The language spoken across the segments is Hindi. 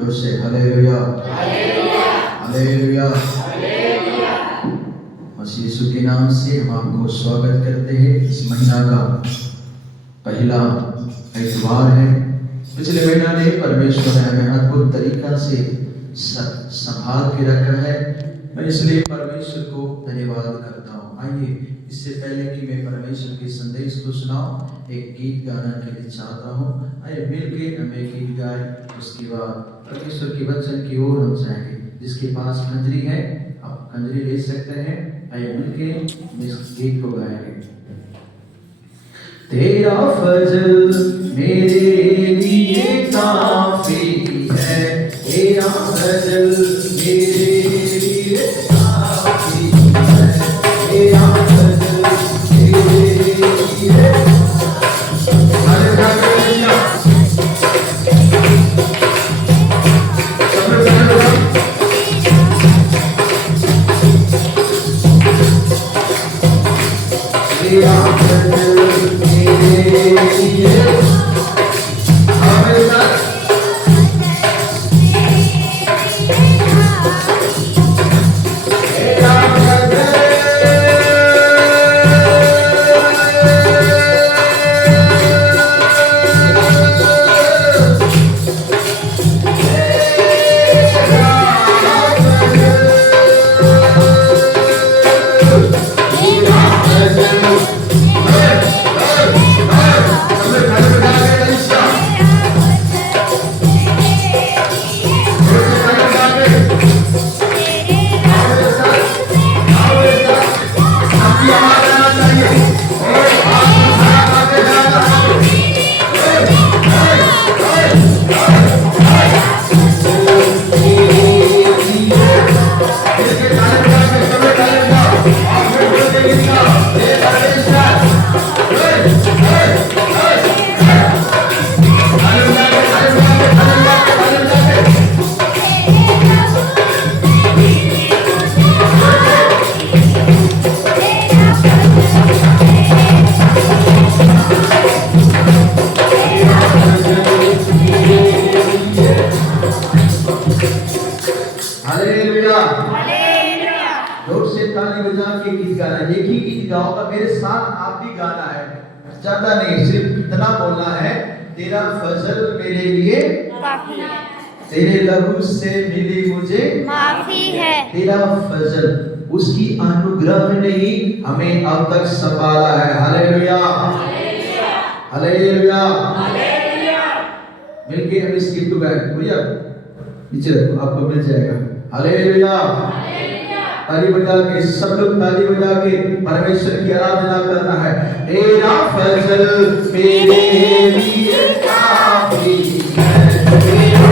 जोर से हालेलुया हालेलुया। मसीह यीशु के नाम से हम आपको स्वागत करते हैं। इस महीना का पहला इतवार है। पिछले महीना ने परमेश्वर ने हमें अद्भुत तरीका से संभाल के रखा है। मैं इसलिए परमेश्वर को धन्यवाद करता हूँ। आइए, इससे पहले कि मैं परमेश्वर के संदेश को सुनाऊं, एक गीत गाना के लिए चाहता हूँ। आइए मिलके हम एक गीत गाए, उसके बाद परमेश्वर के वचन की ओर हम जाएंगे। जिसके पास खंजरी है आप खंजरी ले सकते हैं। आइए मिलके इस गीत को गाएंगे। तेरा फजल मेरे लिए काफी है, तेरा फजल मेरे लिए काफी है, तेरा फजल मेरे लिए तेरे लहू से मिली मुझे माफी है। तेरा फजल, उसकी अनुग्रह ने ही हमें अब तक संभाला है। Hallelujah hallelujah hallelujah. मिलके हम इस गीत को गाएं। भैया नीचे रखो, आपको मिल जाएगा। हालेलुया ताली बजा के, सब लोग ताली बजा के परमेश्वर की आराधना करना है। तेरा फजल मेरे लिए काफी है, तेरा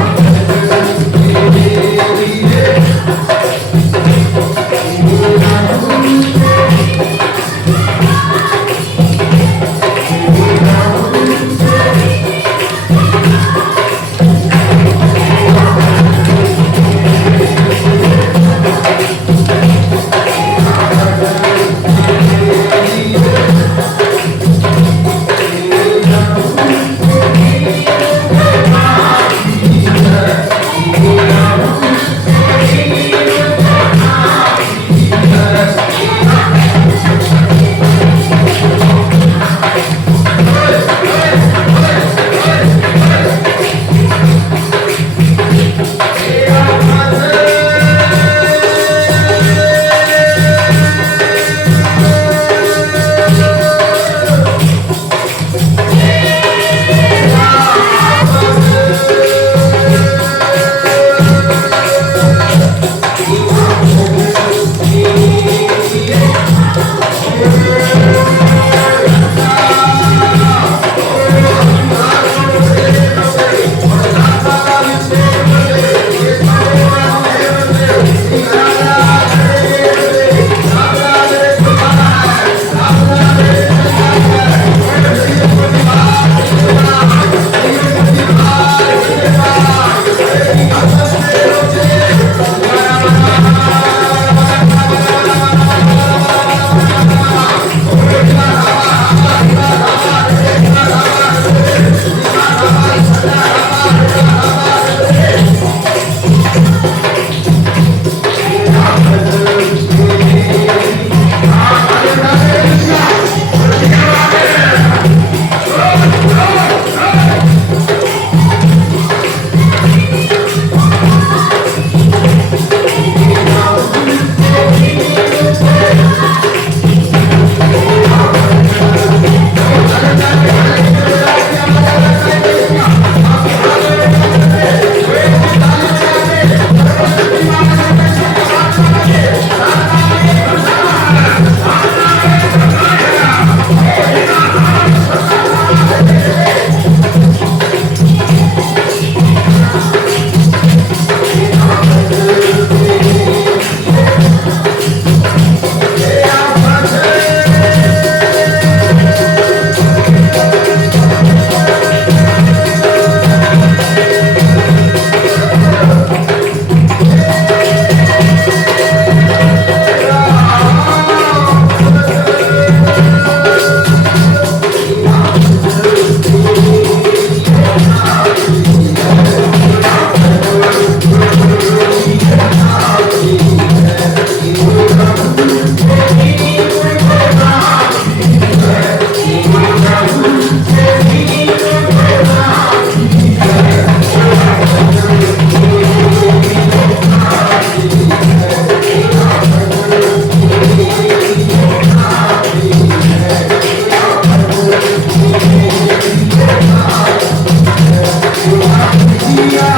Yeah.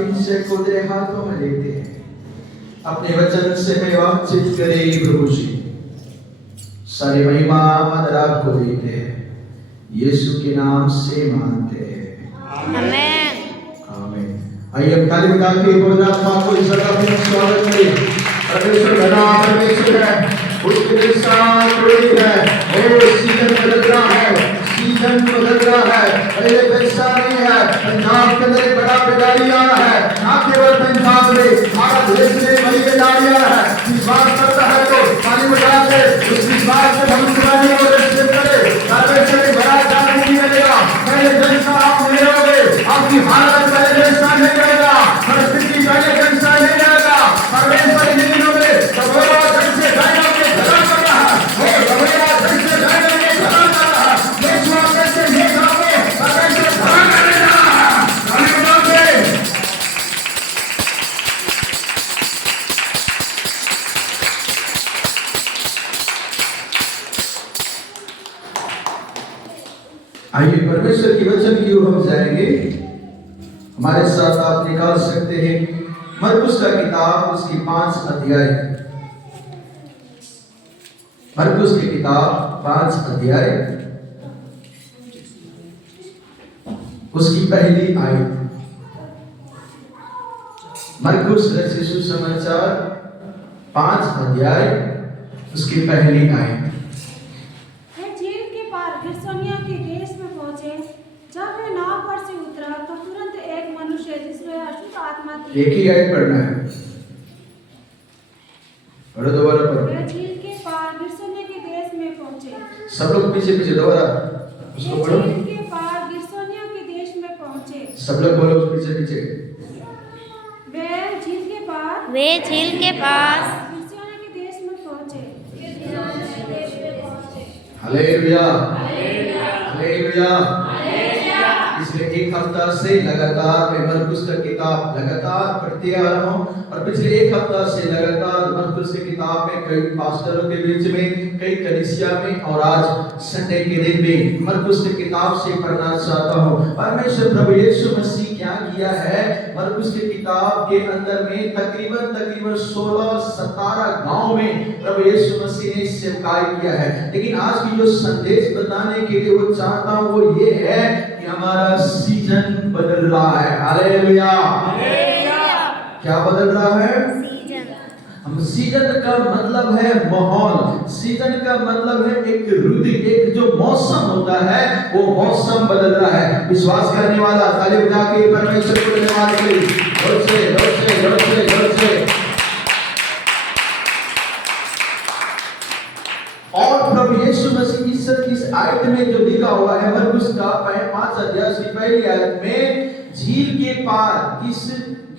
के हिस्से को तेरे हाथों में लेते हैं। अपने वचन से हमें बातचीत करे प्रभु जी। सारी महिमा आदर आपको देते हैं, यीशु के नाम से मांगते हैं, आमीन आमीन। आइए हम ताली बजा के पवित्र आत्मा को इस जगह में स्वागत करें। परमेश्वर बना परमेश्वर है, उसके साथ कोई है। ओ सीजन बदल रहा है, सीजन बदल रहा है। पहले वैसा नहीं है। पंजाब के अंदर एक बड़ा बिगाड़ी आ रहा है, ना केवल पंजाब में, भारत देश में बड़ी बिगाड़ी आ रहा है। विश्वास करता है तो ताली बजा के उस विश्वास से भविष्यवाणी को दर्शित करे। परमेश्वर की बड़ा जान नहीं मिलेगा। पहले जैसा आप नहीं रहोगे, आपकी हालत पहले जैसा नहीं रहेगा, परिस्थिति पहले जैसा नहीं रहेगा। परमेश्वर इन दिनों में सबोरा जन से जाएगा के भला कर रहा है, वो सबोरा जन से जाएगा के भला कर रहा है। यीशु आपके से ये काम है, परमेश्वर भला करेगा। आइए परमेश्वर की वचन की ओर हम जाएंगे। हमारे साथ आप निकाल सकते हैं मरकुस का किताब, उसकी 5 अध्याय। मरकुस की किताब 5 अध्याय, उसकी पहली आयत। मरकुस रचित सुसमाचार 5 अध्याय, उसकी पहली आयत। एक ही आयत पढ़ना है, पढ़ो दोबारा पढ़ो। वे झील के पार गिरसोनिया के देश में पहुंचे। सब लोग पीछे पीछे दोबारा उसको पढ़ो। झील के पार गिरसोनिया के देश में पहुंचे। सब लोग बोलो पीछे पीछे। वे झील के पास गिरसोनिया के देश में पहुंचे। Hallelujah hallelujah. पिछले एक हफ्ता से लगातार मैं मरकुस का किताब लगातार पढ़ते आ रहा हूँ, और पिछले एक हफ्ता से लगातार मरकुस की किताब में कई पास्टरों के बीच में, कई कलीसिया में, और आज संडे के दिन में मरकुस की किताब से पढ़ना चाहता हूँ। परमेश्वर प्रभु यीशु मसीह क्या किया है, मरकुस की किताब के अंदर में तकरीबन 16-17 गांव में प्रभु यीशु मसीह ने सेवकाई किया है। लेकिन आज की जो संदेश बताने के लिए वो चाहता हूँ वो ये है कि हमारा सीजन बदल रहा है। हालेलुया। क्या बदल रहा है? हम सीजन का मतलब है माहौल, सीजन का मतलब है एक ऋतु, एक जो मौसम होता है वो मौसम बदल रहा है। विश्वास करने वाला ताली बजा के परमेश्वर को धन्यवाद करे। जोर से जोर से जोर से जोर से। और प्रभु यीशु मसीह इस आयत में जो लिखा हुआ है मरकुस का 5 अध्याय की पहली आयत में, झील के पार इस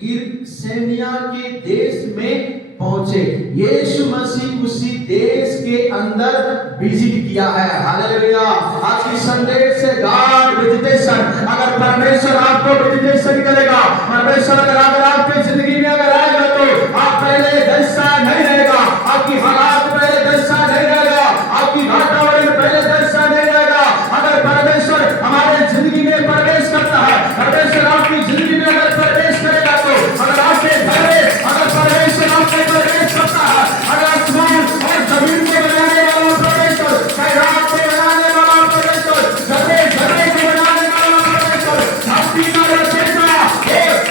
गिरसेनिया के देश में पहुंचे। यीशु मसीह उसी देश के अंदर विजिट किया है। हालेलुया। आज की संदेश से गॉड विजिटेशन, अगर परमेश्वर आपको विजिटेशन करेगा, परमेश्वर अगर आपकी जिंदगी में अगर आएगा तो आप पहले जैसा नहीं रहेगा, आपकी हालात पहले जैसा नहीं रहेगा, आपकी वातावरण पहले जैसा नहीं रहेगा। अगर परमेश्वर हमारे जिंदगी में प्रवेश करता है, परमेश्वर आपकी जिंदगी में अगर प्रवेश करेगा तो अगर आपके घर में अगर परमेश्वर आपके प्रवेश करता है, अगर आसमान और जमीन को बनाने वाला परमेश्वर, कायनात को बनाने वाला परमेश्वर, जमीन को बनाने वाला परमेश्वर, धरती का रचयिता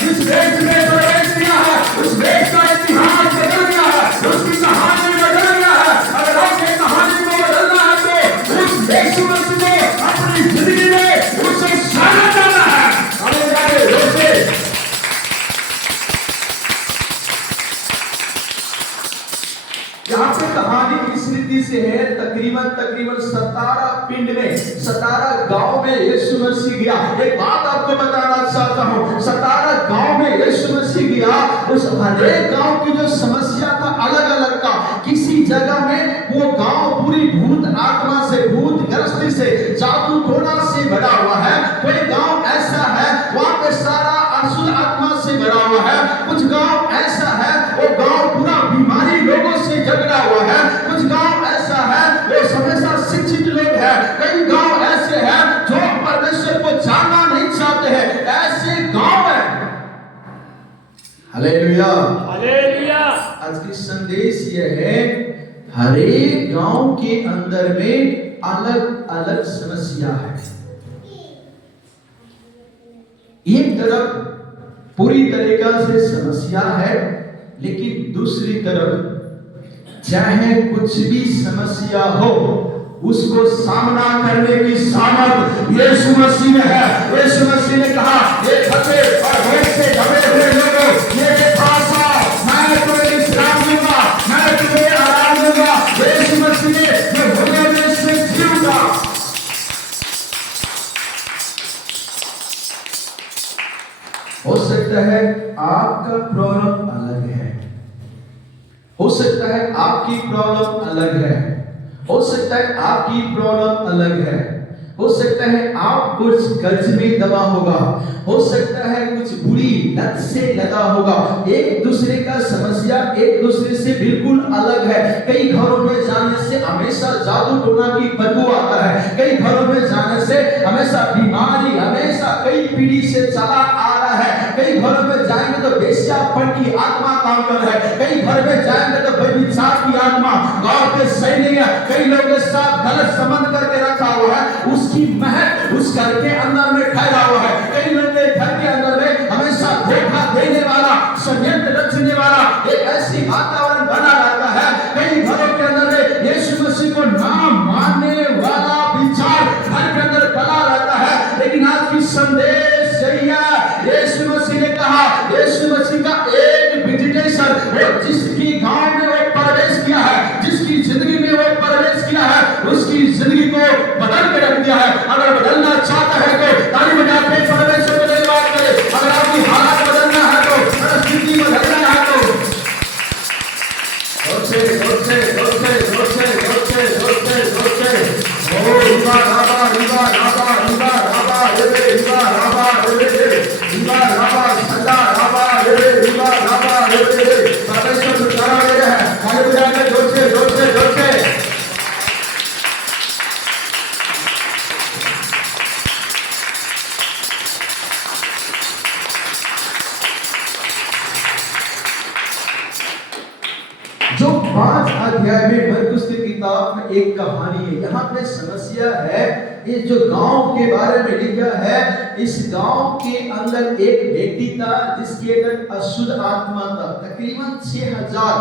जिस देश में प्रवेश किया है उस देश का इतिहास बदल गया है, उसकी कहानी बदल गया है। अगर आपके कहानी को बदलना है तो उस यीशु मसीह ने अपनी जिंदगी में उसे शामिल करना है। हमें जाके रोके यहाँ पे कहानी इस रीति से है, तकरीबन 17 पिंड में, 17 गांव में यीशु मसीह गया। एक बात आपको बताना चाहता हूँ, 17 गांव में यीशु मसीह गया। उस हरेक गांव की जो समस्या था अलग अलग का। किसी जगह में वो गांव पूरी भूत आत्मा से, भूत ग्रस्ती से, जादू टोना से भरा हुआ है। कोई गांव ऐसा है वहां पे सारा अशुद्ध आत्मा से भरा हुआ है। कुछ गांव ऐसा है वो गांव पूरा बीमारी लोगों से जकड़ा हुआ है। कुछ गांव ऐसा है वो हमेशा शिक्षित लोग हैं। कई गांव ऐसे हैं जो परमेश्वर को जानना नहीं चाहते हैं। ऐसे गांव है उद्देश्य है, हर एक गांव के अंदर में अलग अलग समस्या है। एक तरफ पूरी तरीका से समस्या है, लेकिन दूसरी तरफ चाहे कुछ भी समस्या हो, उसको सामना करने की सामर्थ यीशु मसीह में है। यीशु मसीह ने कहा, ये थके और भोग से दबे हुए लोगों, मेरे पास आओ, मैं तुम्हें विश्राम दूंगा, मैं तुम्हें आराम दूंगा। यीशु मसीह ने मैं भोगे में से जीऊंगा। हो सकता है आपका प्रॉब्लम अलग है, हो सकता है आपकी प्रॉब्लम अलग है, हो सकता है आपकी प्रॉब्लम अलग है, हो सकता है आप कुछ कर्ज में दबा होगा, हो सकता है कुछ बुरी लत से लगा होगा। एक दूसरे का समस्या एक दूसरे से बिल्कुल अलग है। कई घरों में जाने से हमेशा जादू टोना की बदबू आता है, कई घरों में जाने से हमेशा बीमारी हमेशा कई पीढ़ी से चला आ रहा है। कई घरों में जाएंगे तो बेश्यापन की आत्मा काम कर रहा है, कई घर में जाएंगे तो व्यभिचार की आत्मा, गांव के सैनिक कई लोगों के साथ गलत संबंध करके रखा हुआ है, उसकी महक उस घर के अंदर में ठहरा हुआ है। कई लोगों के घर के अंदर में हमेशा धोखा देने वाला, षड्यंत्र रचने वाला एक ऐसी वातावरण बना रहता है। कई घरों के अंदर में यीशु मसीह को ना मानने वाला विचार घर के अंदर बना रहता है। लेकिन आज की संदेश सही है, यीशु मसीह ने कहा, यीशु मसीह का एक विजिटेशन वो जिसकी गांव में वो प्रवेश किया है, जिसकी जिंदगी में वो प्रवेश किया है, उसकी जिंदगी को बदल के रख दिया है। अगर बदलना चाहता है तो ताली बजा के परमेश्वर को धन्यवाद करें। अगर आपकी हालत बदलना है तो, परिस्थिति बदलना है तो जो 5 अध्याय में मरकुस की किताब में एक कहानी है। यहाँ पे समस्या है, ये जो गांव के बारे में लिखा है, इस गांव के अंदर एक व्यक्ति था जिसके अंदर अशुद्ध आत्मा था। तकरीबन 6000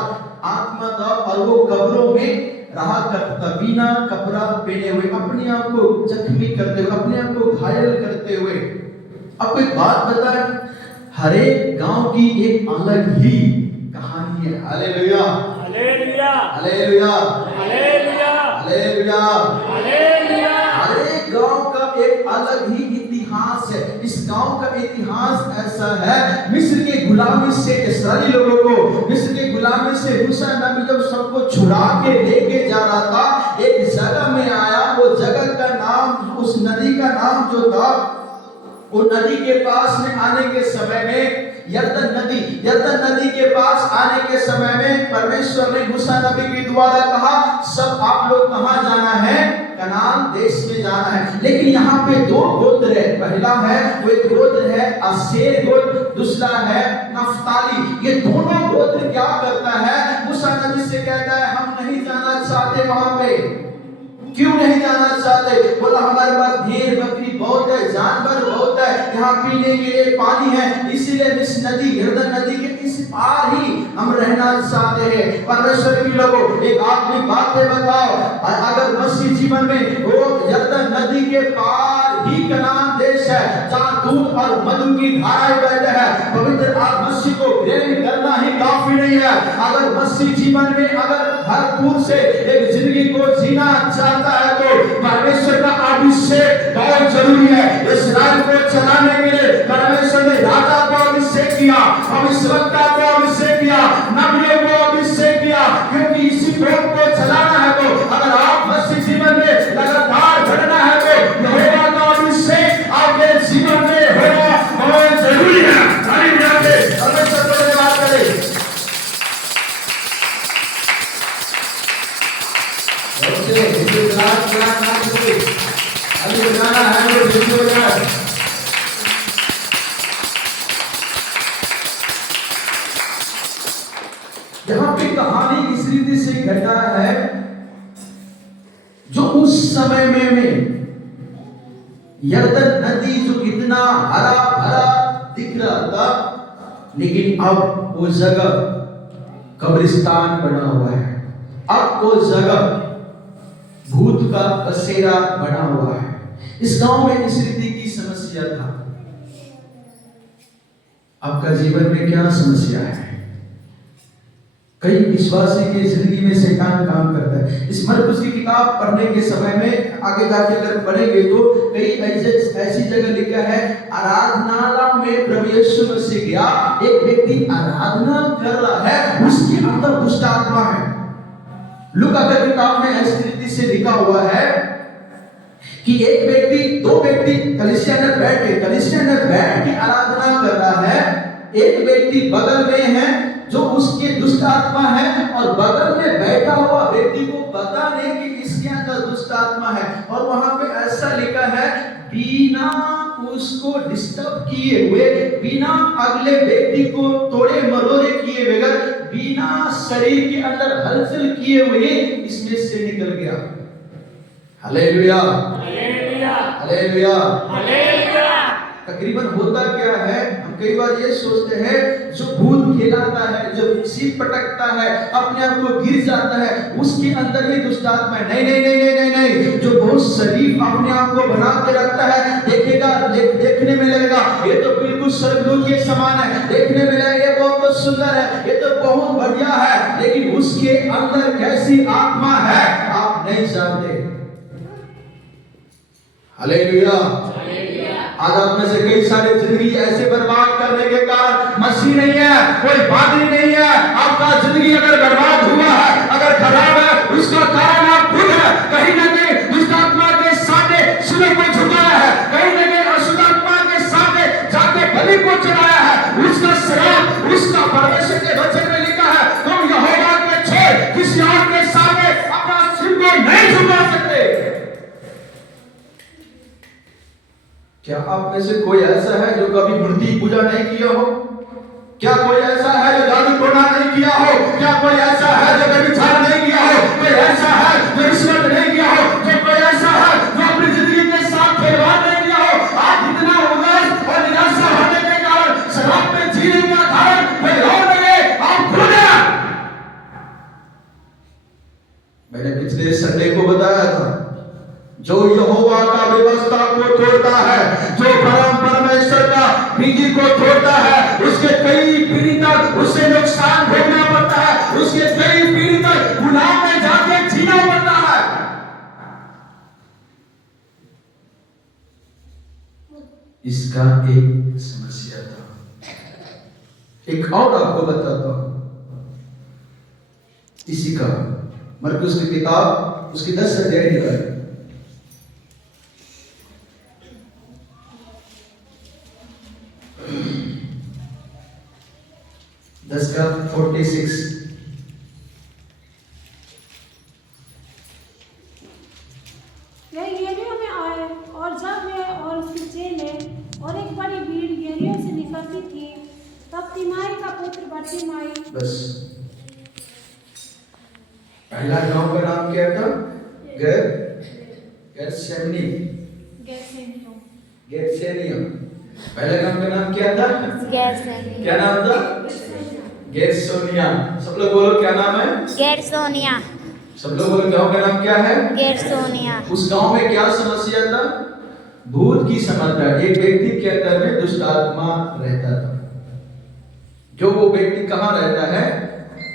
आत्मा था और वो कब्रों में रहा करता था, बिना कपड़ा पहने हुए, अपने आप को जख्मी करते हुए, अपने आप को घायल करते हुए। अब एक बात बताएं, हर एक गांव की एक अलग ही कहानी है। Hallelujah hallelujah hallelujah hallelujah hallelujah hallelujah. हर एक गांव का एक अलग ही इतिहास है। इस गांव का इतिहास ऐसा है, मिस्र के गुलामी से इस्राएली लोगों को, मिस्र के गुलामी से मूसा नबी जब सबको छुड़ा के लेके जा रहा था, एक जगह में आया। वो जगह का नाम, उस नदी का नाम जो था, वो नदी के पास में आने के समय में यरदन नदी के पास आने के समय में परमेश्वर ने मूसा नबी के द्वारा कहा, सब आप लोग कहां जाना है? कनान देश में जाना है। लेकिन यहाँ पे 2 गोत्र है। पहला है वो एक गोत्र है आशेर गोत्र, दूसरा है नफ्ताली। ये दोनों गोत्र क्या करता है? मूसा नबी से कहता है हम नहीं जाना चाहते वहां पे। क्यों नहीं जाना चाहते? बोला हमारे पास भेड़ बकरी बहुत है, जानवर बहुत है, यहाँ पीने के लिए पानी है, इसीलिए इस नदी यरदन नदी के इस पार ही हम रहना चाहते हैं। परमेश्वर के लोगों, एक आखिरी बात बताओ, अगर मसीह जीवन में वो यरदन नदी के पार ही कनान देश है जहाँ दूध और मधु की धाराएं बहते हैं, पवित्र आत्मा मसीह को ग्रहण करना ही काफी नहीं है। अगर मसीह जीवन में अगर भरपूर से एक जिंदगी को जीना चाहता है तो परमेश्वर का अभिषेक बहुत जरूरी है। इस्राएल को चलाने के लिए परमेश्वर ने राजा को अभिषेक किया, भविष्यवक्ता को अभिषेक किया, नबियों को अभिषेक किया, क्योंकि इसी कौम को चलाना है। तो अगर आप मसीह जीवन में लगातार बढ़ना है तो यहोवा का अभिषेक आपके जीवन में होना बहुत जरूरी है। परमेश्वर को धन्यवाद करें। यहाँ पे कहानी इस रीति उस समय में यरदन नदी जो इतना हरा भरा दिख रहा था, लेकिन अब वो जगह कब्रिस्तान बना हुआ है। अब वो जगह भूत का बसेरा बना हुआ है। इस गांव में इस रीति की समस्या था। आपका जीवन में क्या समस्या है? कई विश्वासी की जिंदगी में शैतान काम करता है। इस मरकुस की किताब पढ़ने के समय में आगे जाके अगर पढ़ेंगे तो कई ऐसी जगह लिखा है, आराधनालय में प्रभु यीशु मसीह गया, एक व्यक्ति आराधना कर रहा है, उसके अंदर दुष्ट आत्मा है। लूका की किताब में ऐसी रीति से लिखा हुआ है कि एक व्यक्ति, दो व्यक्ति कलीसिया में बैठ के आराधना कर रहा है। एक व्यक्ति बगल में है जो उसके दुष्ट आत्मा है, और बगल में बैठा हुआ व्यक्ति को पता नहीं कि इसके अंदर दुष्ट आत्मा है। और वहां पे ऐसा लिखा है, बिना उसको डिस्टर्ब किए हुए, बिना अगले व्यक्ति को तोड़े मरोड़े किए बगैर, बिना शरीर के अंदर हलचल किए हुए इसमें से निकल गया। Hallelujah, hallelujah, hallelujah, hallelujah. तकरीबन होता क्या है, हम कई बार ये सोचते हैं, जो भूत खेलाता है, जो सिर पटकता है, अपने आप को गिर जाता है, उसके अंदर भी दुष्ट आत्मा है। नहीं नहीं नहीं नहीं नहीं नहीं, जो बहुत शरीफ अपने आप को बना के रखता है, देखेगा देखने में लगेगा ये तो बिल्कुल स्वर्गदूत के समान है, देखने में लगेगा ये बहुत सुंदर है, ये तो बहुत बढ़िया है, लेकिन उसके अंदर कैसी आत्मा है आप नहीं जानते। हालेलुया। आज आप में से कई सारे जिंदगी ऐसे बर्बाद करने के कारण मसीह नहीं है, कोई पादरी नहीं है। आपका जिंदगी अगर बर्बाद हुआ है, अगर खराब है, उसका कारण आप खुद है। कहीं ना कहीं दुष्ट आत्मा के सामने सिर को झुकाया है, कहीं ना कहीं अशुद्ध आत्मा के सामने जाके बलि को चढ़ाया है। उसका श्राप, उसका परमेश्वर के वचन में लिखा है, तुम यहोवा के छोड़ किसी और के सामने अपना सिर को नहीं झुका सकते। क्या आप में से कोई ऐसा है जो कभी मूर्ति पूजा नहीं किया हो? क्या कोई ऐसा है जो जादू टोना नहीं किया हो? क्या कोई ऐसा है जो व्यभिचार नहीं किया हो? कोई ऐसा है जो रिश्वत नहीं किया हो? जो कोई ऐसा है जो अपनी जिंदगी के साथ खिलवाड़ नहीं किया हो? आज इतना उदास और निराशा होने के कारण, शराब में जीने का कारण कोई और नहीं है, आप खुद हैं। मैंने पिछले संडे को बताया था, जो यहोवा का व्यवस्था को तोड़ता है, जो परमेश्वर का विधि को तोड़ता है, उसके कई पीढ़ी तक उसे नुकसान भोगना पड़ता है, उसके कई पीढ़ी तक गुलाम में जाके जीना पड़ता है। इसका एक समस्या था। एक और आपको बताता हूं इसी का। मरकुस की किताब उसकी 10 अध्याय निकाले, 10 का 46। वे यरीहो में आए, और जब वे और उसके चेले और एक बड़ी भीड़ यरीहो से निकलती थी, तब तिमाई का पुत्र बरतिमाई, बस पहला गांव का नाम क्या था? गेत्सेमनी। पहले गांव का नाम क्या था? क्या नाम था? गेर्सोनिया। सब लोग बोलो क्या नाम है? गेर्सोनिया। सब लोग बोलो गांव का नाम क्या है? गेर्सोनिया। उस गांव में क्या समस्या था? भूत की समस्या। एक व्यक्ति के अंदर में दुष्ट आत्मा रहता था। जो वो व्यक्ति कहाँ रहता है?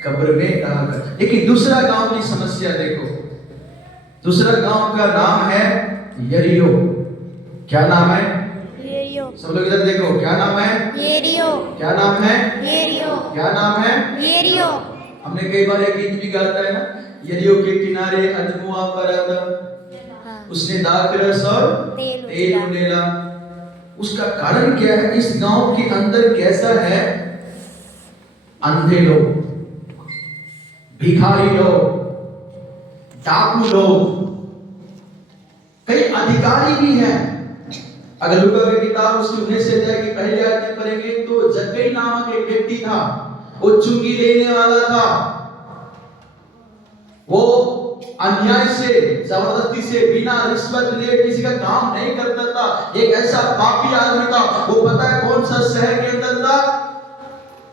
कब्र में रहा कर। लेकिन दूसरा गांव की समस्या देखो। दूसरा गांव का नाम है यरीहो। क्या नाम है? येरियो। सब लोग इधर देखो, क्या नाम है? येरियो। क्या नाम है? येरियो। क्या नाम है? येरियो। हमने कई बार एक गीत भी गाता है ना, यरीहो के किनारे अदमुआ परदा, उसने दाख रस और तेल उंडेला। उसका कारण क्या है? इस गांव के अंदर कैसा है? अंधे लोग, भिखारी लोग, डाकू लोग, कई अधिकारी भी हैं। अगर लूका की किताब उसकी 19 अध्याय की पहली आयत में पढ़ेंगे तो जक्कई नामक एक व्यक्ति था, वो चुंगी लेने वाला था, वो अन्याय से, जबरदस्ती से, बिना रिश्वत लिए किसी का काम नहीं करता था। एक ऐसा पापी आदमी था। वो पता है कौन सा शहर के अंदर था?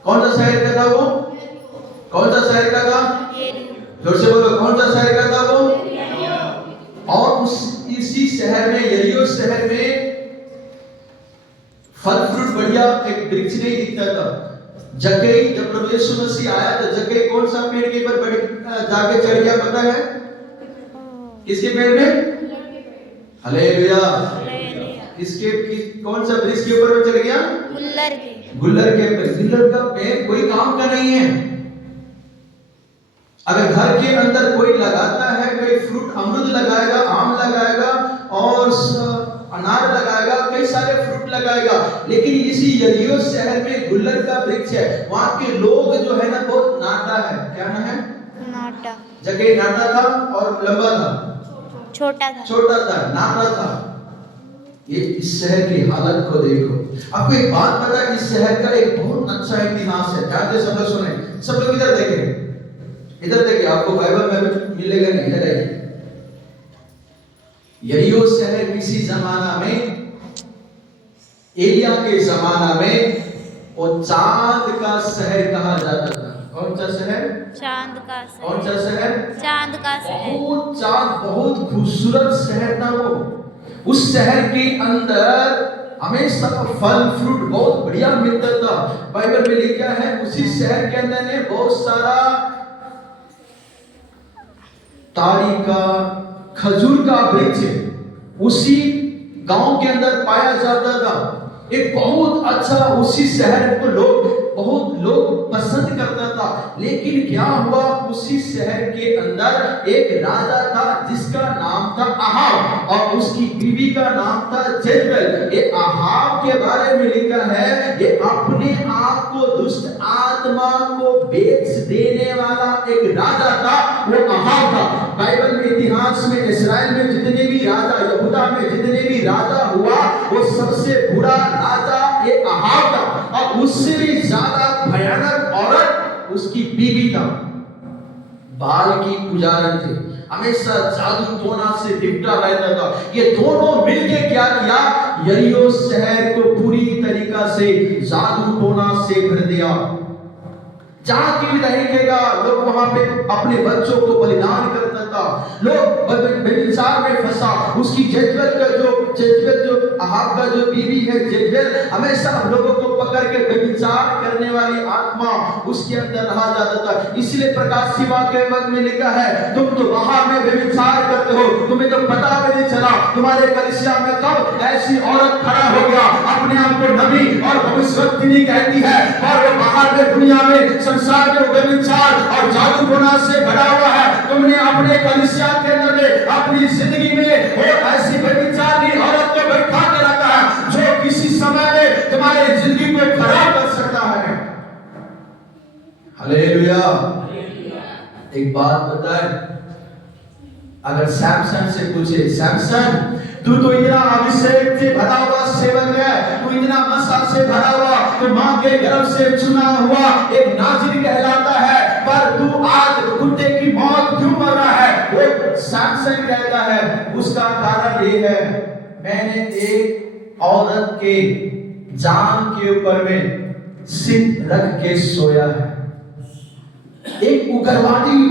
कौन सा शहर का था वो? कौन सा शहर का था? जोर से बोलो, कौन सा शहर का था वो? और इसी शहर में, यरीहो शहर में फल फ्रूट बढ़िया एक वृक्ष नहीं दिखता था। जक्कई, जब प्रभु यीशु मसीह आया तो जक्कई कौन सा पेड़ के ऊपर जाके चढ़ गया पता है? किसके पेड़ में? हालेलुया। किसके कौन सा वृक्ष के ऊपर चढ़ गया? गुल्लर के। गुल्लर के पेड़। गुल्लर का पेड़ कोई काम का नहीं है। अगर घर के अंदर कोई लगाता है, कोई फ्रूट, अमरूद लगाएगा, आम लगाएगा और अनार लगाएगा, कई सारे फ्रूट लगाएगा, लेकिन इसी यरीहो शहर में गुल्लर का वृक्ष है। वहां के लोग जो है ना बहुत नाटा है। क्या ना है? नाटा। जगह नाटा था और लंबा था, छोटा था, छोटा था, नाटा था। ये इस शहर की हालत को देखो। आपको एक बात पता है, इस शहर का एक बहुत अच्छा इतिहास है। जानते सब लोग सुने? सब लोग इधर देखें, इधर देखिए, आपको बाइबल में मिलेगा नहीं। इधर देखिए, यरीहो शहर किसी जमाना में, एलिया के जमाना में वो चांद का शहर कहा जाता था। कौन सा शहर? चांद का शहर। कौन सा शहर? चांद का शहर। बहुत चांद, बहुत खूबसूरत शहर था वो। उस शहर के अंदर हमेशा फल फ्रूट बहुत बढ़िया मिलता था। बाइबल में लिखा है उसी शहर के अंदर ने बहुत सारा ताड़ी का, खजूर का वृक्ष उसी गांव के अंदर पाया जाता था। एक बहुत अच्छा, उसी शहर को बहुत लोग पसंद करता था। लेकिन क्या हुआ, उसी शहर के अंदर एक राजा था जिसका नाम था अहाब और उसकी बीवी का नाम था जेजबेल। ये अहाब के बारे में लिखा है, ये अपने आप को दुष्ट आत्मा को बेच देने वाला एक राजा था, वो अहाब था। बाइबल में, इतिहास में, इस्राएल में जितने भी राजा, यहूदा में जितने भी राजा हुआ, वो सबसे बुरा राजा ये अहाब था। और उससे भी ज्यादा भयानक औरत उसकी बीवी था। बाल की पुजारन थे, हमेशा जादू टोना से लिपटा रहता था। ये दोनों मिलके क्या किया, यरीहो शहर को पूरी तरीका से जादू टोना से भर दिया। जहां की रहेगा लोग वहां पे अपने बच्चों को बलिदान करता था। लोग व्यभिचार में फंसा। उसकी जेजबेल जो अहाब का जो बीवी है जेजबेल, हमेशा लोगों को पकड़ के व्यभिचार करने वाली आत्मा उसके अंदर रहा जाता था। इसलिए प्रकाश शिवा के वक्त में लिखा है, तुम तो बाहर में व्यभिचार करते हो, तुम्हें तो पता भी नहीं चला तुम्हारे कलीसिया में कब ऐसी औरत खड़ा हो गया, अपने आप को नबी और भविष्यवाणी कहती है, और वो बाहर में दुनिया में संसार में व्यभिचार और जादू टोना से भरा हुआ है। तुमने अपने कलीसिया के अंदर में, अपनी जिंदगी में वो ऐसी व्यभिचारी औरत को बैठा के रखा है जो किसी समय में तुम्हारी जिंदगी को खराब कर सकता है। हालेलुया। एक बात बताए, अगर सैमसन से पूछे, सैमसन तू तो इतना अभिषेक से भरा हुआ सेवक है, तू इतना मसा से भरा हुआ, तू मां के गर्भ से चुना हुआ एक नाज़िर कहलाता है, पर तू आज कुत्ते की मौत क्यों मर रहा है? वो सैमसन कहता है, उसका कारण ये है, मैंने एक औरत के जान के ऊपर में सिर रख के सोया है। एक उग्रवादी,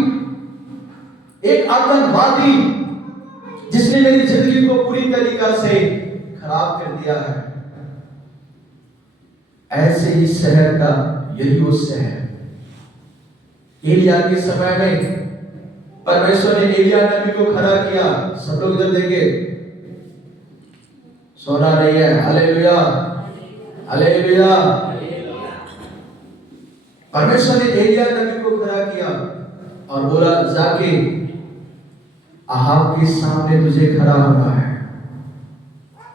एक आतंकवादी जिसने मेरी जिंदगी को पूरी तरीका से खराब कर दिया है। ऐसे ही शहर का यरीहो शहर, एलिया के समय में परमेश्वर ने एलिया नबी को खड़ा किया। सब लोग इधर देखे, सोना नहीं है। Hallelujah, hallelujah. परमेश्वर ने एलिया नबी को खड़ा किया और बोला, जाके अहाब के सामने तुझे खड़ा होना है,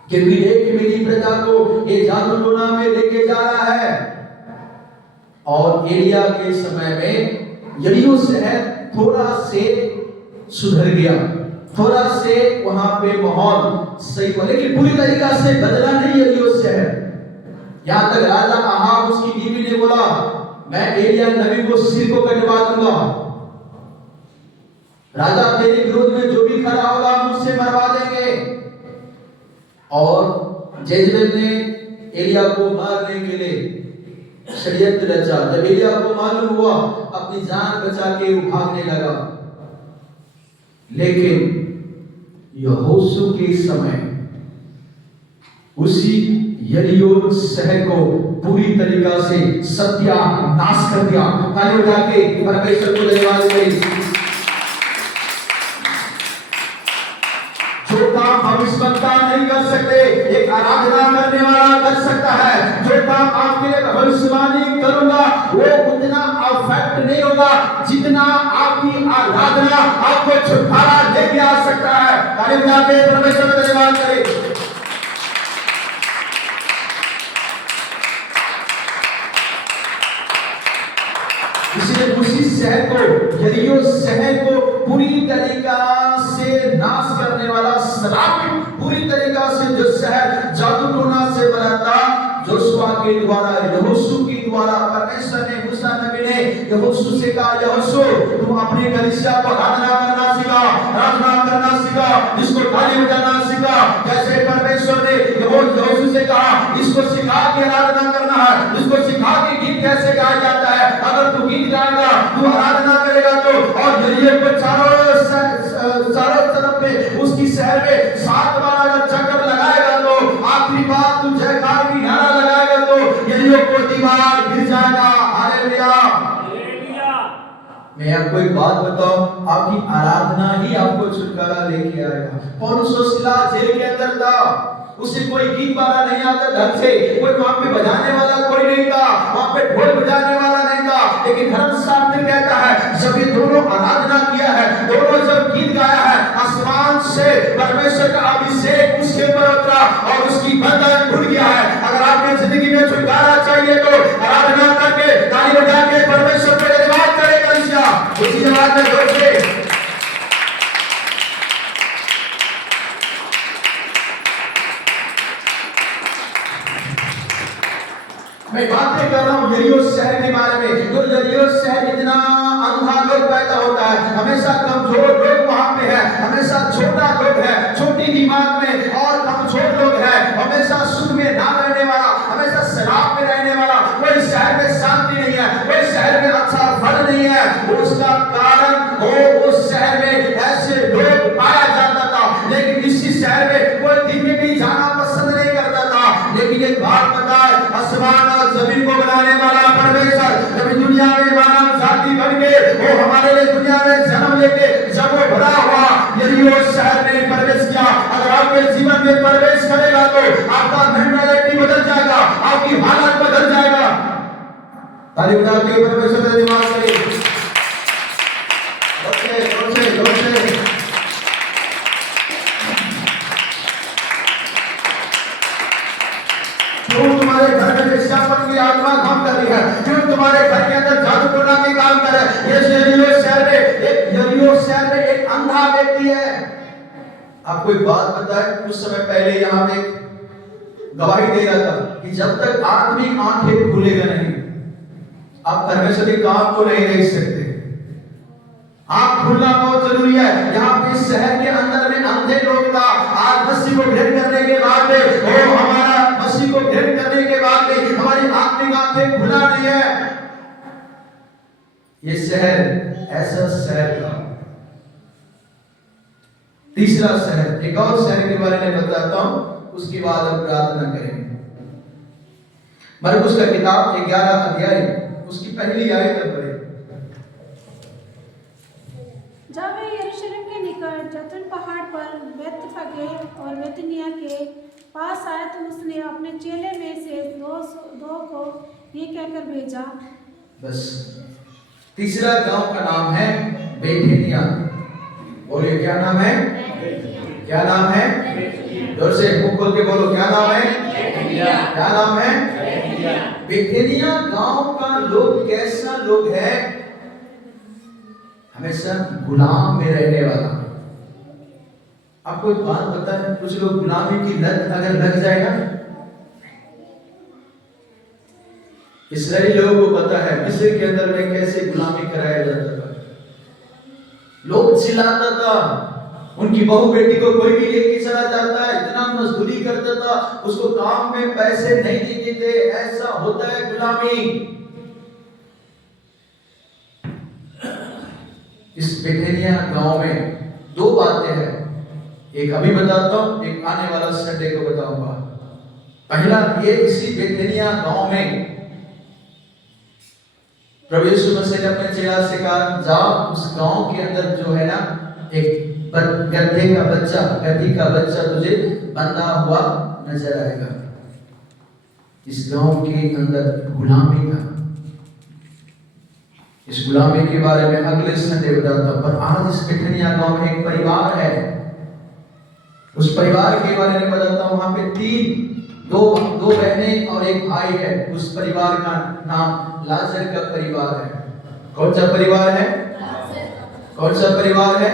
क्योंकि देख मेरी प्रजा को ये जादू टोना में लेके जा रहा है। और एलिया के समय में यरीहो शहर थोड़ा से सुधर गया, थोड़ा से वहां पे माहौल सही हुआ, लेकिन पूरी तरीका से बदला नहीं यरीहो शहर। यहां तक राजा अहाब, उसकी बीवी ने बोला, मैं एलिया नबी को सिर को कटवा दूंगा। राजा तेरे विरोध में जो भी खड़ा होगा हम उससे मरवा देंगे। और जेजबेल ने एलिया को मारने के लिए षड्यंत्र रचा। जब एलिया को मालूम हुआ अपनी जान बचा के वो भागने लगा, लेकिन यहोशू के समय उसी यरीहो शहर को पूरी तरीका से सत्यानाश कर दिया। ताली बजा के परमेश्वर को धन्यवाद दें। जो काम भविष्यवक्ता नहीं कर सकते, एक आराधना करने वाला कर सकता है। जो काम आपके लिए भविष्यवाणी करूंगा वो उतना अफेक्ट नहीं होगा जितना आपकी आराधना आपको छुटकारा लेके आ सकता है। ताली बजा के परमेश्वर का धन्यवाद करें। इसलिए उसी शहर को, यरीहो शहर को पूरी तरीका से नाश करने वाला, शराब पूरी तरीका से जो शहर जादू टोना से बना था, जोशुआ के द्वारा, यहोशू के द्वारा परमेश्वर ने, मूसा नबी ने यहोशू से कहा, यहोशू तुम अपने कलीसिया को आराधना करना सिखा, आराधना करना सिखा, इसको ताली बजाना सिखा। जैसे परमेश्वर ने यहोशू से कहा इसको सिखा के आराधना करना है, इसको सिखा के गीत कैसे गाया जाता है। अगर तू गीत गाएगा, तू आराधना करेगा तो, और यरीहो को चारों तरफ में उसकी शहर में 7 बार अगर चक्कर लगाएगा तो आखिरी बार तू जयकार की नारा लगाएगा तो यरीहो को दीवार गिर जाएगा। हालेलुया। मैं आपको एक बात बताऊं, आपकी आराधना ही आपको छुटकारा लेके आएगा। पौलुस और सीलास जेल के अंदर था, उसे कोई गीत गाना नहीं आता ढंग से, कोई वहां पे बजाने वाला कोई नहीं था, वहां पे ढोल बजाने वाला नहीं था, लेकिन धर्मशास्त्र कहता है जब ये दोनों आराधना किया है, दोनों जब गीत गाया है, आसमान से परमेश्वर का अभिषेक उसके ऊपर उतरा और उसकी बंधन खुल गया है। अगर आपकी जिंदगी में छुटकारा चाहिए तो आराधना करके, ताली बजा के परमेश्वर को धन्यवाद करें। कलीसिया उसी जवाब में जोर से मैं बातें कर रहा हूं यरीहो शहर के बारे में। जो यरीहो शहर इतना अंधा लोग पैदा होता है, हमेशा कमजोर लोग वहां पे है, हमेशा छोटा लोग है, छोटी दिमाग में और कमजोर लोग है, हमेशा सुख में ना रहने वाला, हमेशा शराब में रहने वाला, कोई शहर में शांति नहीं है, कोई शहर में अच्छा फल नहीं है। उसका कारण वो उस शहर में ऐसे लोग पाया जाता था, लेकिन इसी शहर में कोई दिन में भी जाना पसंद नहीं करता था। लेकिन एक बात पता है, आसमान और जमीन को बनाने वाला परमेश्वर जब दुनिया में मानव जाति बन के वो हमारे लिए दुनिया में जन्म लेके जब वो भरा हुआ यरीहो शहर में प्रवेश किया, अगर आपके जीवन में प्रवेश करेगा तो आपका मेंटालिटी बदल जाएगा, आपकी हालत बदल जाएगा। ताली बजा के परमेश्वर का धन्यवाद करें। क्यों तुम्हारे घर में विज्ञापन की आत्मा काम कर रही है? क्यों तुम्हारे घर के अंदर जादू टोना की काम कर रहा है? ये यरीहो शहर में एक अंधा व्यक्ति है। आपको एक बात पता है, कुछ समय पहले यहाँ में गवाही दे रहा था कि जब तक आदमी आंखें खुलेगा नहीं, आप परमेश्वर के काम को नहीं देख सकते। आंख खुलना बहुत जरूरी है। यहाँ पे शहर के अंदर में अंधे लोग था, आज मसीह को ग्रहण करने के बाद वो हमारा मसीह को ग्रहण करने के बाद भी हमारी आत्मिक आंखें खुला नहीं है। ये शहर ऐसा शहर था। तीसरा शहर, एक और शहर के बारे में बताता हूं, उसके बाद हम प्रार्थना करेंगे। मरकुस का किताब 11 अध्याय उसकी पहली आयत पढ़े। जब वे यरूशलेम के निकट जैतून पहाड़ पर बेतफगे और बेतनिया के पास आए तो उसने अपने चेले में से दो को ये कहकर भेजा। बस तीसरा गांव का नाम है बेथेनिया। बोलिए क्या नाम है? क्या नाम है? जोर से मुंह खोल के बोलो, क्या नाम है? क्या नाम है? बेथेनिया गांव का लोग कैसा लोग है? हमेशा गुलाम में रहने वाला। आपको एक बात पता है, कुछ लोग गुलामी की लत अगर लग जाए ना, इस्राएली लोगों को पता है मिस्र के अंदर में कैसे गुलामी कराया जाता था। लोग चिल्लाता था, उनकी बहू बेटी को कोई भी लेके चला जाता है, इतना मजदूरी करता था, उसको काम में पैसे नहीं देते थे। ऐसा होता है गुलामी। इस बेथेनिया गांव में दो बातें हैं, एक अभी बताता हूं, एक आने वाला संडे को बताऊंगा। पहला ये, इसी बेथेनिया गांव में प्रभु यीशु मसीह ने अपने चेला से कहा, जाओ उस गांव के अंदर जो है ना, एक गधे का बच्चा, गधी का बच्चा तुझे बंधा हुआ नजर आएगा। इस गांव के अंदर गुलामी था। इस गुलामी के बारे में अगले संडे बताता हूं, पर आज इस बेथेनिया गांव में एक परिवार है, उस परिवार के बारे में बताता हूं। वहां पे दो बहनें और एक भाई है। उस परिवार का नाम लाजर का परिवार है। कौन सा परिवार है? कौन सा परिवार है?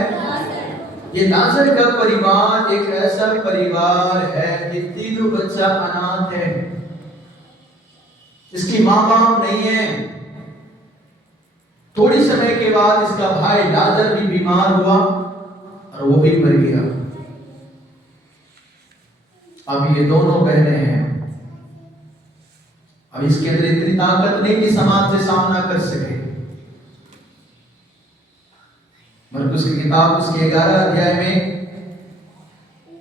ये लाजर का परिवार एक ऐसा परिवार है, ये तीनों बच्चा अनाथ है, इसकी माँ बाप नहीं है। थोड़ी समय के बाद इसका भाई लाजर भी बीमार हुआ और वो भी मर गया। अब ये दोनों बहनें हैं। अब इसके अंदर इतनी ताकत नहीं कि समाज से सामना कर सके। मरकुस की किताब उसके 11 अध्याय में,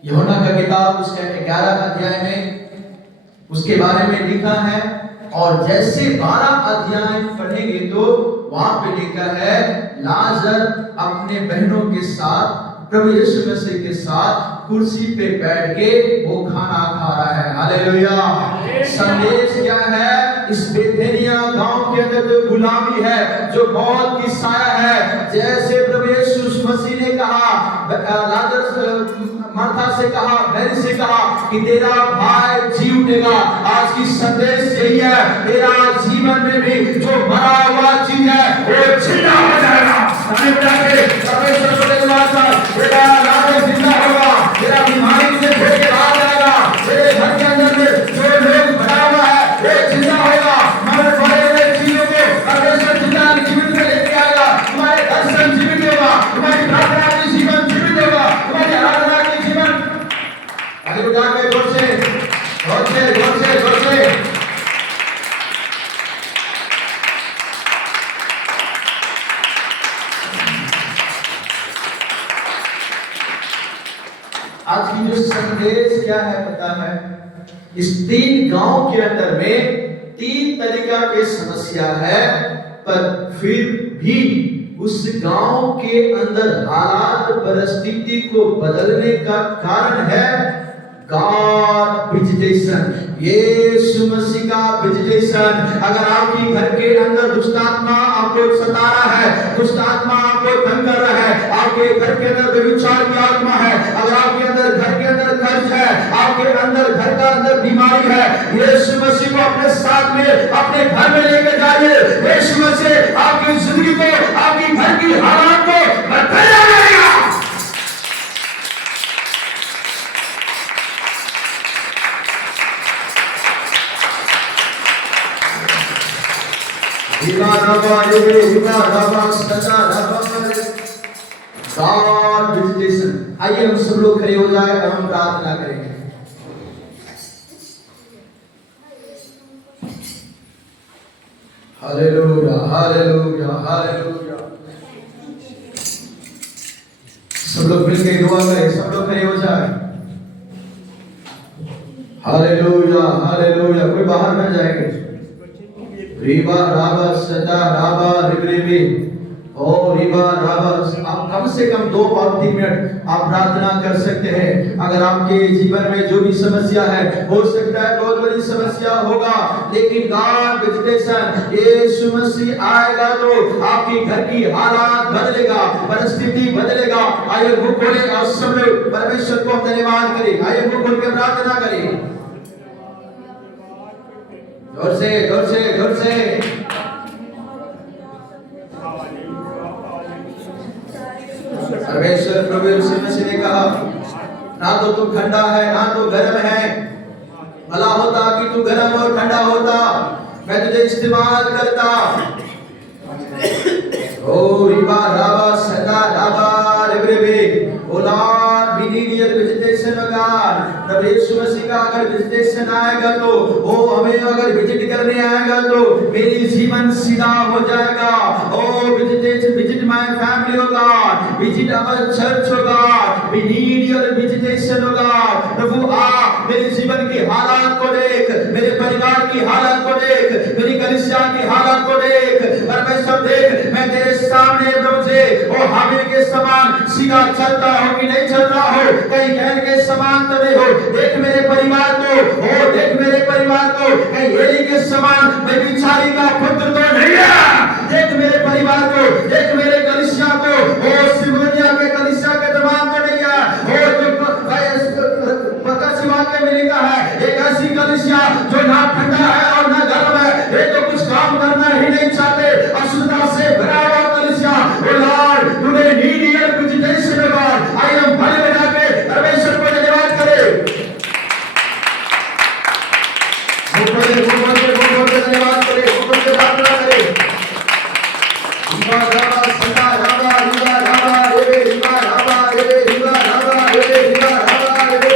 यूहन्ना का किताब उसके 11 अध्याय में उसके बारे में लिखा है। और जैसे 12 अध्याय पढ़ेंगे तो वहां पे लिखा है, लाजर अपने बहनों के साथ, प्रभु यीशु मसीह के साथ कुर्सी पे बैठ के वो खाना खा रहा है। हालेलुया। संदेश क्या है? इस बेथेनिया गांव के अंदर जो गुलामी है, जो मौत की साया है, जैसे प्रभु यीशु मसीह ने कहा, लाजर मार्था से कहा, मैरी से कहा कि तेरा भाई जी उठेगा। आज की संदेश यही है, तेरा जीवन में भी जो मरा हुआ चीज है वो जिंदा हो जाएगा। परमेश्वर को धन्यवाद। तेरा लाजर जिंदा होगा, तेरा बीमारी से छोड़ के आ जाएगा। तेरे घर के अंदर में जो लोग मरा हुआ है वो जिंदा होगा। मरने वाले चीजों को परमेश्वर जिंदा जीवित में लेके आएगा। तुम्हारे दर्शन जीवित होगा, तुम्हारी प्रार्थना की जीवन जीवित होगा, तुम्हारी आराधना की जीवन। आगे बढ़ा के जोर से जोर से जोर से जोर से। आज की जो संदेश क्या है पता है? इस 3 गांव के अंदर में 3 तरीका की समस्या है, पर फिर भी उस गांव के अंदर हालात परिस्थिति को बदलने का कारण है गॉड विजिटेशन, यीशु मसीह का विजिटेशन। अगर आपकी घर के अंदर दुष्ट आत्मा आपको सता रहा है, दुष्ट आत्मा आपको तंग कर रहा है, आपके घर के अंदर व्यभिचार की आत्मा है, अगर आपके अंदर घर के अंदर कर्ज है, आपके अंदर घर का अंदर बीमारी है, यीशु मसीह को अपने साथ में अपने घर में लेकर जाइए। यीशु मसीह आपकी जिंदगी को, आपकी घर की हालात को बदल देगा। God visitation. आइए हम सब लोग खड़े हो जाए और हम प्रार्थना करेंगे। Hallelujah hallelujah hallelujah. सब लोग मिलकर दुआ करें, सब लोग खड़े हो जाए। Hallelujah hallelujah. कोई बाहर न जाएंगे। रिबा राबा सदा राबा रिबरेबी ओ रिबा राबा। आप कम से कम 2 और 3 मिनट आप प्रार्थना कर सकते हैं। अगर आपके जीवन में जो भी समस्या है, हो सकता है बहुत बड़ी समस्या होगा, लेकिन गॉड विजिटेशन, यीशु मसीह आएगा तो आपकी घर की हालात बदलेगा, परिस्थिति बदलेगा। आइए मुंह खोलें और सब लोग परमेश्वर को धन्यवाद करें। आइए मुंह खोल के प्रार्थना करें। जोर से जोर से जोर से। परमेश्वर प्रभु यीशु मसीह ने कहा, ना तो तू ठंडा है ना तो गर्म है, भला होता कि तू गर्म और ठंडा होता, मैं तुझे इस्तेमाल करता। Oh, riba, raba, sanda, raba, rebrebe. Oh Lord, we need your visitation, oh God. प्रभु यीशु मसीह का अगर विजिटेशन आएगा तो, ओ हमें अगर विजिट करने आएगा तो मेरी जीवन सीधा हो जाएगा. Oh, visit my family, oh God. Visit our church, oh God. We need your visitation, oh God. प्रभु आ मेरे जीवन की हालात को देख, मेरे परिवार की हालत को देख, मेरी कलीसिया की हालत को देख. परमेश्वर देख, मैं तेरे सामने प्रभु से ओ हाबिल के समान सीधा चलता हो कि नहीं चल रहा हो, कहीं कैन के समान तो नहीं हो. देख मेरे परिवार को, ओ देख मेरे परिवार को, कहीं एली के समान मैं बिचारी का पुत्र तो नहीं है. देख मेरे परिवार को, देख मेरे कलीसिया को, ओ सिमोनिया के कलीसिया के तमाम तो नहीं है. ओ जो प्रकाश वाक्य में लिखा है, एक ऐसी कलीसिया जो ना ठंडा है और ना गर्म है, ये तो कुछ काम करना ही नहीं चाहते, अशुद्धता से भरा हुआ कलीसिया. ओ लॉर्ड, तूने need your visitation, God. I am भले बजा के परमेश्वर को धन्यवाद करे. वो धन्यवाद करे, वो प्रार्थना करे. रिबा राबा संदा राबा रिबा राबा रे रिबा राबा रे रिबा राबा रे रिबा राबा रे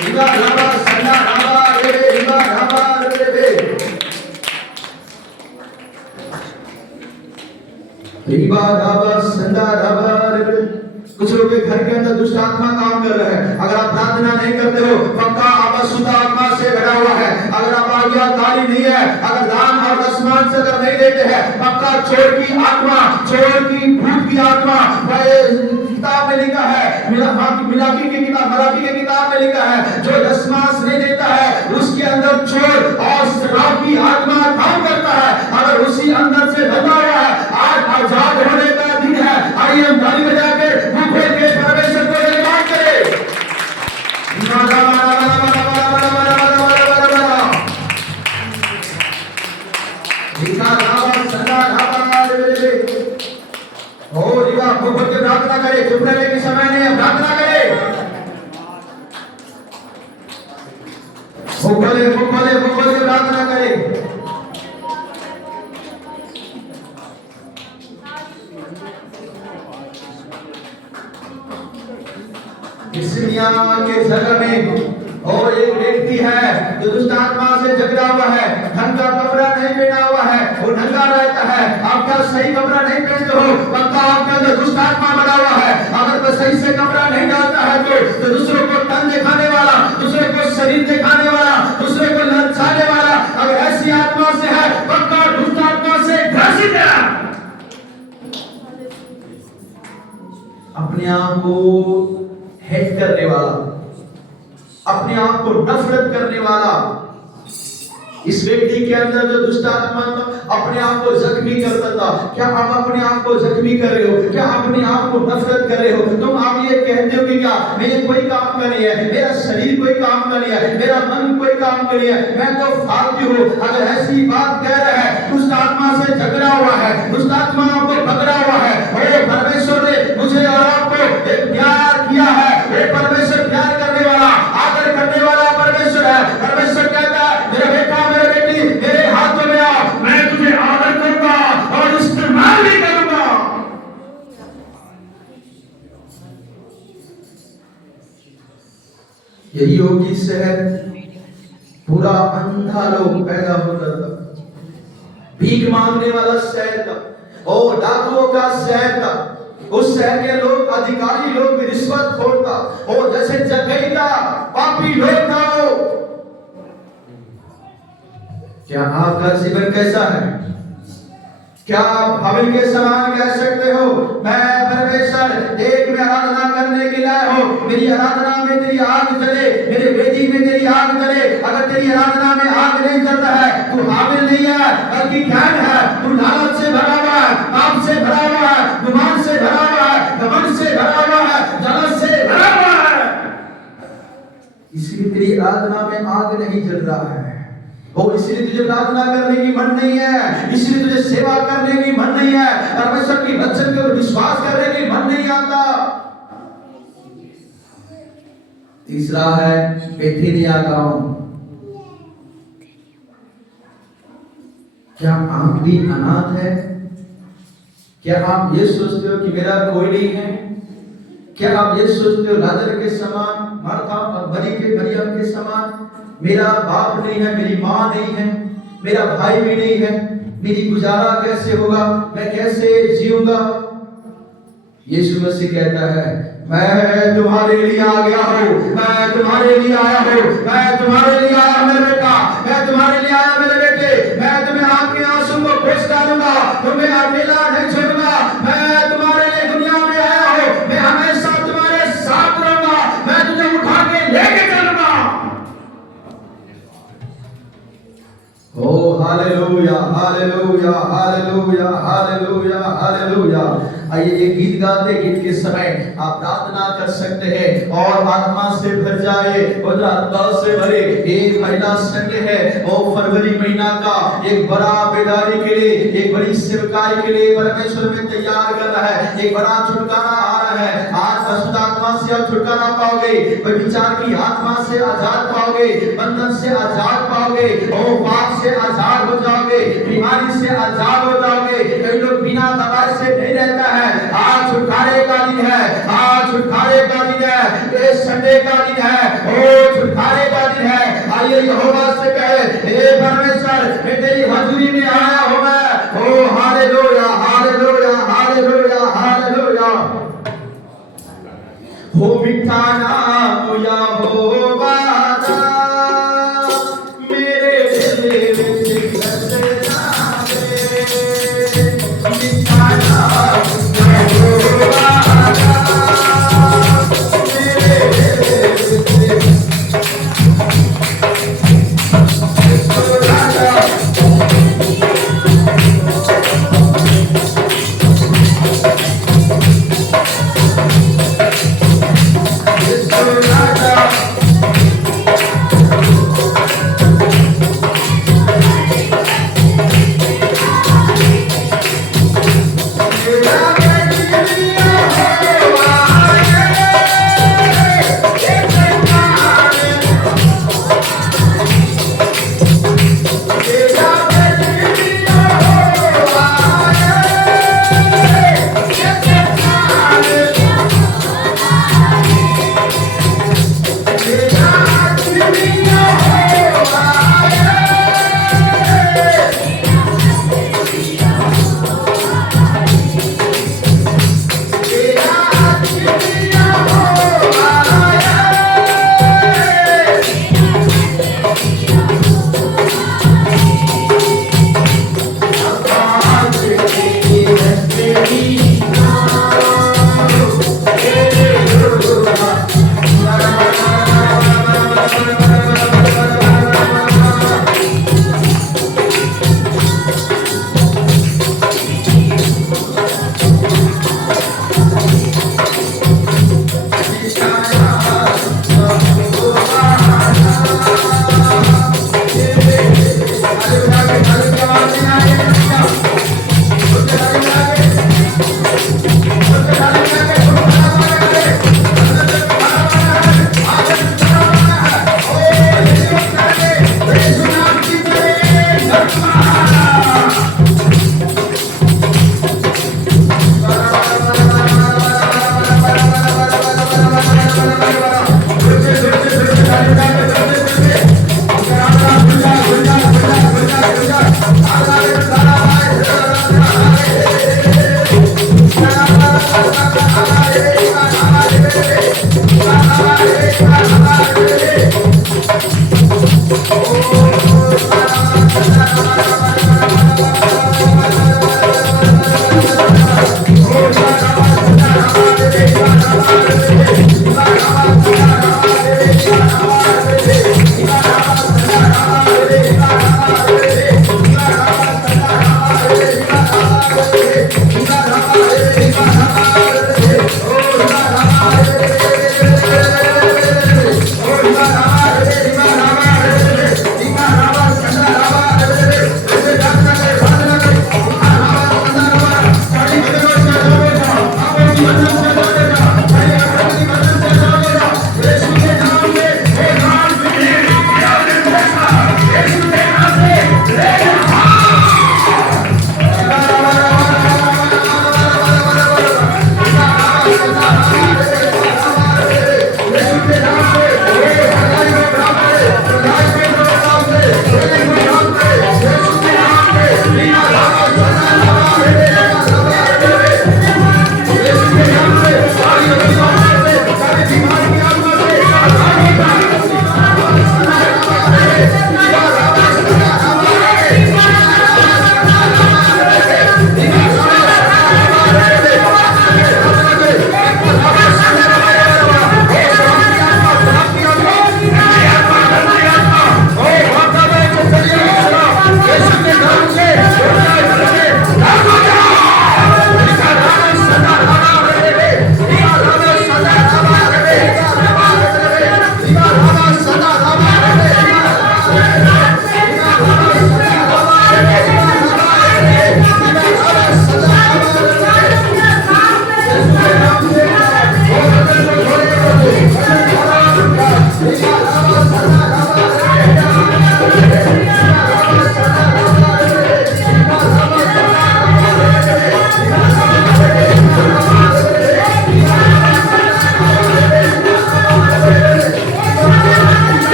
रिबा राबा संदा राबा रे रिबा राबा रे रिबा राबा संदा राबा रे. कुछ लोग के घर के अंदर दुष्ट आत्मा काम कर रहे हैं. अगर आप प्रार्थना नहीं करते हो, पक्का आप अशुद्ध आत्मा से भरा हुआ है. अगर आप आज्ञाकारी नहीं है, अगर दान और दशमांश से अगर नहीं देते हैं, पक्का चोर की आत्मा, चोर की भूत की आत्मा. किताब में लिखा है, मिलाकी की किताब में लिखा है, जो दशमांश नहीं देता है उसके अंदर चोर और शराब की आत्मा काम करता है. अगर उसी अंदर से बंधा हुआ है, आज आजाद होने का दिन है. आइए हम ताली बजा के परमेश्वर को धन्यवाद करें. प्रार्थना करें, चुप रहने के समय नहीं है, प्रार्थना करें. वो खोले प्रार्थना करें. इस दुनिया के जगह में और एक व्यक्ति है जो दुष्ट आत्मा से जकड़ा हुआ है, ढंग का कपड़ा नहीं पहना हुआ है, वो नंगा रहता है. आप क्या सही कपड़ा नहीं पहनते हो, पक्का आपके अंदर दुष्ट आत्मा बना हुआ है. अगर कोई सही से कपड़ा नहीं डालता है तो दूसरों को तन दिखाने वाला, दूसरे को शरीर दिखाने वाला, दूसरे को ललचाने वाला अगर ऐसी आत्मा से है, पक्का दुष्ट आत्मा से ग्रसित है. अपने आप को हेट करने वाला, अपने आप को नफरत करने वाला, इस व्यक्ति के अंदर जो दुष्ट आत्मा अपने आप को जख्मी करता था. क्या आप अपने आप को जख्मी कर रहे हो? क्या अपने आप को नफरत कर रहे हो? तुम आप ये कहते हो कि क्या मेरे कोई काम का नहीं है, मेरा शरीर कोई काम का नहीं है, मेरा मन कोई काम का नहीं है, मैं तो फालतू हूँ. अगर ऐसी बात कह रहा है, दुष्ट आत्मा से झगड़ा हुआ है, दुष्ट आत्मा को पकड़ा हुआ है. और परमेश्वर ने मुझे और आपको एक प्यार किया है. ये परमेश्वर प्यार करने वाला, आदर करने वाला परमेश्वर है. परमेश्वर कहता है, मेरा बेटा, मेरे बेटी, मेरे हाथों में आ, मैं तुझे आदर करूंगा और इस्तेमाल भी करूंगा. यही होगी शहर पूरा अंधा लोग पैदा होता था, भीख मांगने वाला शहर था, और डाकुओं का शहर था. उस शहर के लोग, अधिकारी लोग भी रिश्वत खोरता, और जैसे जगैता पापी लोग था वो. क्या आपका जीवन कैसा है? क्या आप हाबिल के समान कह सकते हो, मैं परमेश्वर एक में आराधना करने के लिए हो, मेरी आराधना में तेरी आग जले, मेरे वेदी में तेरी आग जले. अगर तेरी आराधना में आग नहीं जलता है, तू हाबिल नहीं है बल्कि ज्ञान है. तू लालच से भरा हुआ है, पाप से भरा हुआ है, गुमान से भरा हुआ है, घमंड से भरा हुआ है, जलन से भरा हुआ है. इसलिए तेरी आराधना में आग नहीं जल रहा है, और इसलिए तुझे प्रार्थना करने की मन नहीं है, इसलिए तुझे सेवा करने की मन नहीं है, परमेश्वर की वचन के ऊपर विश्वास करने की मन नहीं आता. तीसरा है बेथेनिया गांव. क्या आप भी अनाथ है? क्या आप ये सोचते हो कि मेरा कोई नहीं है? क्या आप ये सोचते हो लाजर के समान, मार्था और मरियम के समान मेरा बाप नहीं है, मेरी माँ नहीं है, मेरा भाई भी नहीं है, मेरी गुजारा कैसे होगा, मैं कैसे जीऊंगा? यीशु मसीह कहता है, मैं तुम्हारे लिए आ गया हूँ, मैं तुम्हारे लिए आया हूँ, मैं तुम्हारे लिए आया मेरे बेटा, मैं तुम्हारे लिए आया मेरे बेटे, मैं तुम्हें आपके आंसू को पोंछ डालूंगा, तुम्हें अकेला नहीं छोड़ूंगा, मैं तुम्हारे लिए दुनिया में आया हूँ, मैं हमेशा तुम्हारे साथ रहूंगा, मैं तुझे उठा के लेके चलूंगा। ओ hallelujah hallelujah hallelujah hallelujah hallelujah. आइए ये गीत गाते, गीत के समय आप प्रार्थना कर सकते हैं और आत्मा से भर जाए, पवित्र आत्मा से भरे। एक महिला संघ है और फरवरी महीना का एक बड़ा बेदारी के लिए, एक बड़ी सेवकाई के लिए परमेश्वर में तैयार कर रहा है। एक बड़ा छुटकारा आ रहा है। आज अशुद्ध आत्मा से आप छुटकारा पाओगे, व्यभिचार की आत्मा से आजाद पाओगे, बंधन से आजाद पाओगे, और पाप से आजाद हो जाओगे, बीमारी से आजाद हो जाओगे। कई लोग बिना दवाई से नहीं रहता है। आज छुटकारे का दिन है, आज छुटकारे का दिन है, ये संडे का दिन है, ओ छुटकारे का दिन है। आइए यहोवा से कहे, हे परमेश्वर, मैं तेरी हजूरी में आया हूं, मैं ओ हालेलुया हालेलुया हालेलुया हालेलुया। हो मिठा नाम यहोवा दा, मेरे दिल विच बसे जावे, मिठा नाम यहोवा दा, मेरे दिल विच राजा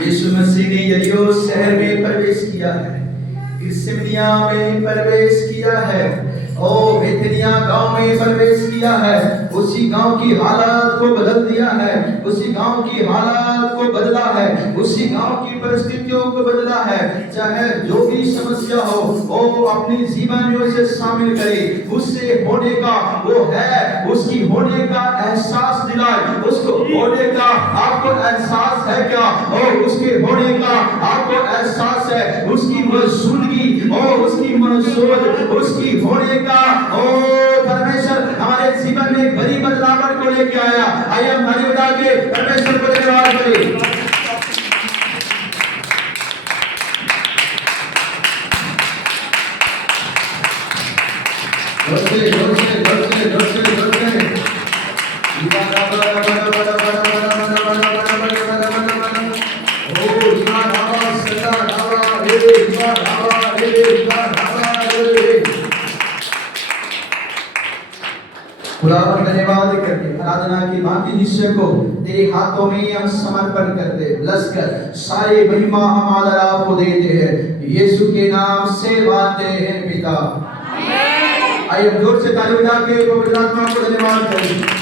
यीशु मसीह ने यरीहो शहर में प्रवेश किया है, गिरसेमनिया में प्रवेश किया है, ओ बेथनिया गांव में प्रवेश किया है। उसी गांव की हालत को बदल दिया है, उसी गांव की हालत को बदला है, उसी गांव की परिस्थितियों को बदला है। चाहे जो भी समस्या हो वो अपनी जीवन में उसे शामिल करे, उससे होने का वो है, उसकी होने का एहसास दिलाए। उसको होने का आपको एहसास है क्या? और उसके होने का आपको एहसास है? उसकी मौजूदगी और उसकी मनसूबत, उसकी होने का परमेश्वर हमारे जीवन में बड़ी बदलाव को लेके आया। आइए हम ताली बजा के परमेश्वर को धन्यवाद करें। खुदावन धन्यवाद करते, आराधना की बाकी हिस्से को तेरे हाथों में हम समर्पण करते, ब्लेस कर, सारी महिमा हम आदर आपको देते हैं, यीशु के नाम से मांगते हैं पिता, आमीन। आइए जोर से ताली बजा के पवित्र आत्मा को धन्यवाद करें।